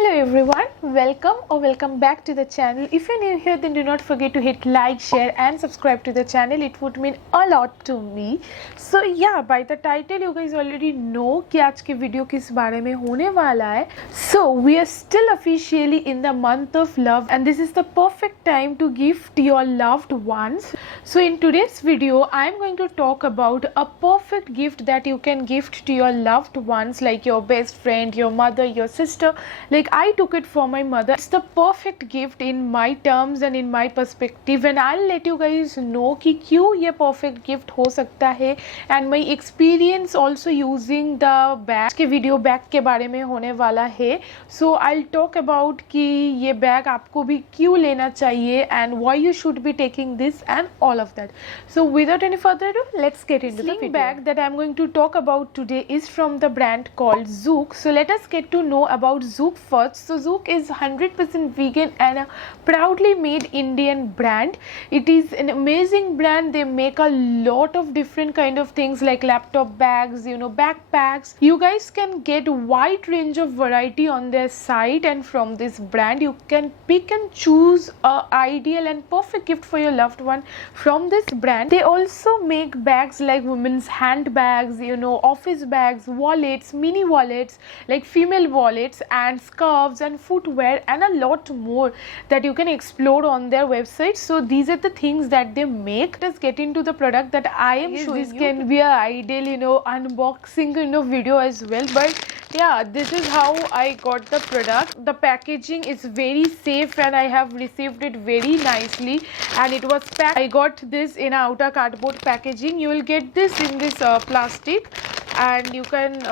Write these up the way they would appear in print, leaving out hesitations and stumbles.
Hello everyone, welcome back to the channel. If you're new here, then do not forget to hit like, share and subscribe to the channel. It would mean a lot to me. So yeah, by the title you guys already know कि आज के video किस बारे में होने वाला है. So we are still officially in the month of love and this is the perfect time to gift your loved ones. So in today's video, I am going to talk about a perfect gift that you can gift to your loved ones, like your best friend, your mother, your sister. Like I took it for my mother. It's the perfect gift in my terms and in my perspective, and I'll let you guys know कि क्यों ये perfect gift हो सकता है and my experience also using the bag के video bag के बारे में होने वाला है. So I'll talk about कि ये bag आपको भी क्यों लेना चाहिए and why you should be taking this and all of that. So without any further ado, let's get into the video. Bag that I'm going to talk about today is from the brand called ZOUK. So let us get to know about ZOUK first. So ZOUK is 100% vegan and a proudly made Indian brand. It is an amazing brand. They make a lot of different kind of things like laptop bags, backpacks. You guys can get a wide range of variety on their site, and from this brand you can pick and choose a ideal and perfect gift for your loved one from this brand. They also make bags like women's handbags, office bags, wallets, mini wallets, like female wallets and scarves and footwear and a lot more that you can explore on their website. So these are the things that they make. Let's get into the product that I am showing you. This can be an ideal unboxing video as well, but yeah, this is how I got the product. The packaging is very safe and I have received it very nicely, and it was packed. I got this in outer cardboard packaging. You will get this in this plastic, and you can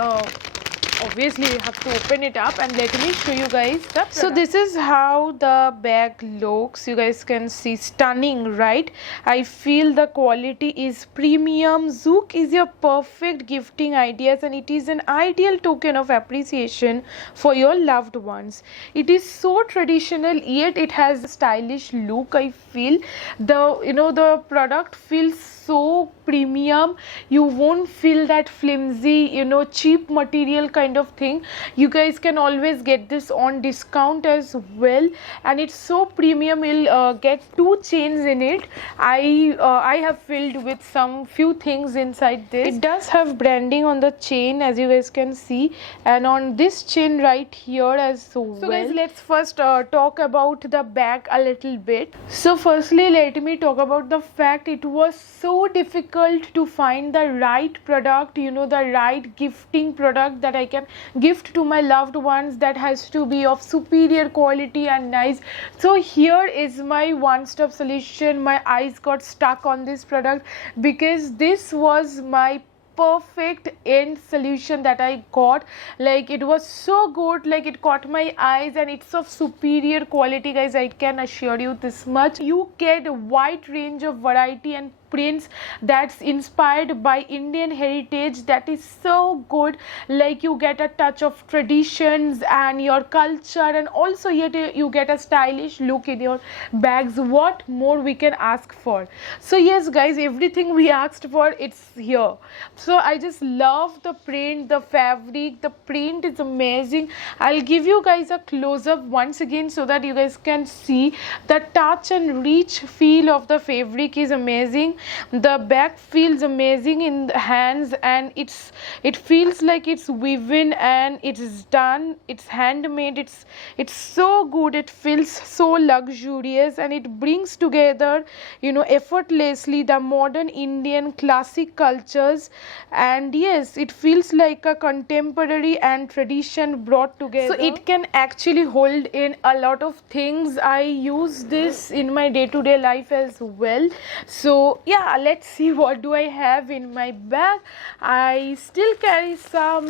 obviously you have to open it up, and let me show you guys the product. So this is how the bag looks. You guys can see, stunning, right? I feel the quality is premium. ZOUK is your perfect gifting ideas, and it is an ideal token of appreciation for your loved ones. It is so traditional yet it has a stylish look. I feel the product feels so premium. You won't feel that flimsy cheap material kind of thing. You guys can always get this on discount as well, and it's so premium. You'll get 2 chains in it. I have filled with some few things inside this. It does have branding on the chain, as you guys can see, and on this chain right here as well. So guys, let's first talk about the bag a little bit. So firstly, let me talk about the fact it was so difficult to find the right product, the right gifting product that I can gift to my loved ones that has to be of superior quality and nice. So here is my one-stop solution. My eyes got stuck on this product because this was my perfect end solution that I got. Like, it was so good, like it caught my eyes, and it's of superior quality, guys. I can assure you this much. You get a wide range of variety and prints that's inspired by Indian heritage. That is so good. Like, you get a touch of traditions and your culture, and also yet you get a stylish look in your bags. What more we can ask for? So yes guys, everything we asked for, it's here. So I just love the print, the fabric. The print is amazing. I'll give you guys a close-up once again so that you guys can see. The touch and rich feel of the fabric is amazing. The bag feels amazing in the hands, and it feels like it's woven and it's done, it's handmade. It's so good. It feels so luxurious, and it brings together effortlessly the modern Indian classic cultures, and yes, it feels like a contemporary and tradition brought together. So it can actually hold in a lot of things. I use this in my day-to-day life as well. So yeah, let's see what do I have in my bag. I still carry some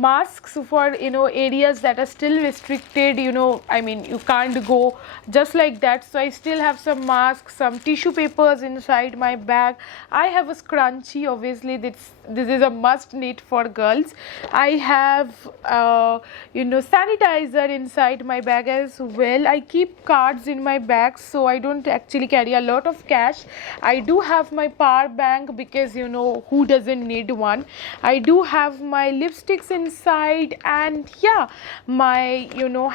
masks for areas that are still restricted. I mean, you can't go just like that. So I still have some masks, some tissue papers inside my bag. I have a scrunchie. Obviously this is a must need for girls. I have sanitizer inside my bag as well. I keep cards in my bag, so I don't actually carry a lot of cash. I do have my power bank because you know who doesn't need one. I do have my lipsticks inside, and yeah, my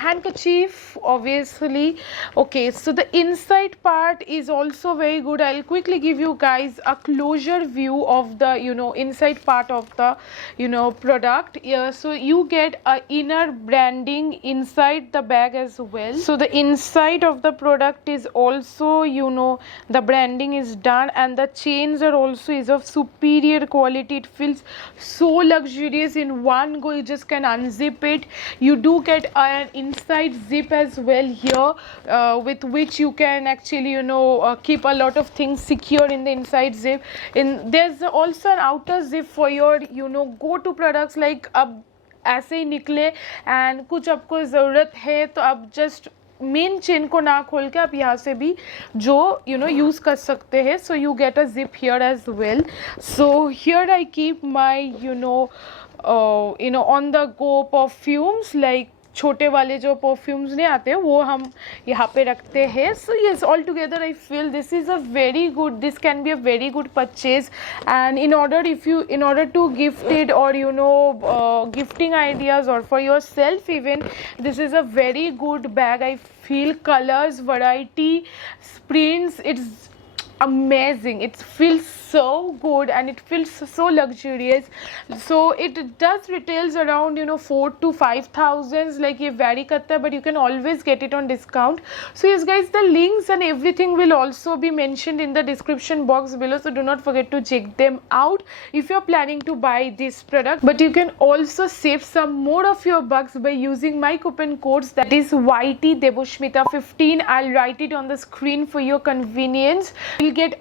handkerchief obviously. Okay, so the inside part is also very good. I'll quickly give you guys a closure view of the inside part of the product. Yeah, so you get a inner branding inside the bag as well. So the inside of the product is also the branding is done, and the chains are also is of superior quality. It feels so luxurious. In one go you just can unzip it. You do get an inside zip as well here, with which you can actually keep a lot of things secure in the inside zip. There's also an outer zip for your go to products, like अब ऐसे ही निकले and कुछ आपको ज़रूरत है तो आप just main chain को ना खोल के आप यहाँ से भी जो यूज़ कर सकते हैं. So you get a zip here as well. So here I keep my on the go perfumes, like छोटे वाले जो परफ्यूम्स नहीं आते हैं वो हम यहाँ पे रखते हैं. So yes, all together I feel this is a very good, this can be a very good purchase. And in order to gift it, or gifting ideas, or for yourself even, this is a very good bag. I feel colors, variety, prints, it's amazing. It feels so good and it feels so luxurious. So it does retails around 4 to 5,000, like ये vary करता है, but you can always get it on discount. So yes guys, the links and everything will also be mentioned in the description box below, so do not forget to check them out if you're planning to buy this product. But you can also save some more of your bucks by using my coupon codes, that is YT Debosmita 15. I'll write it on the screen for your convenience. You'll get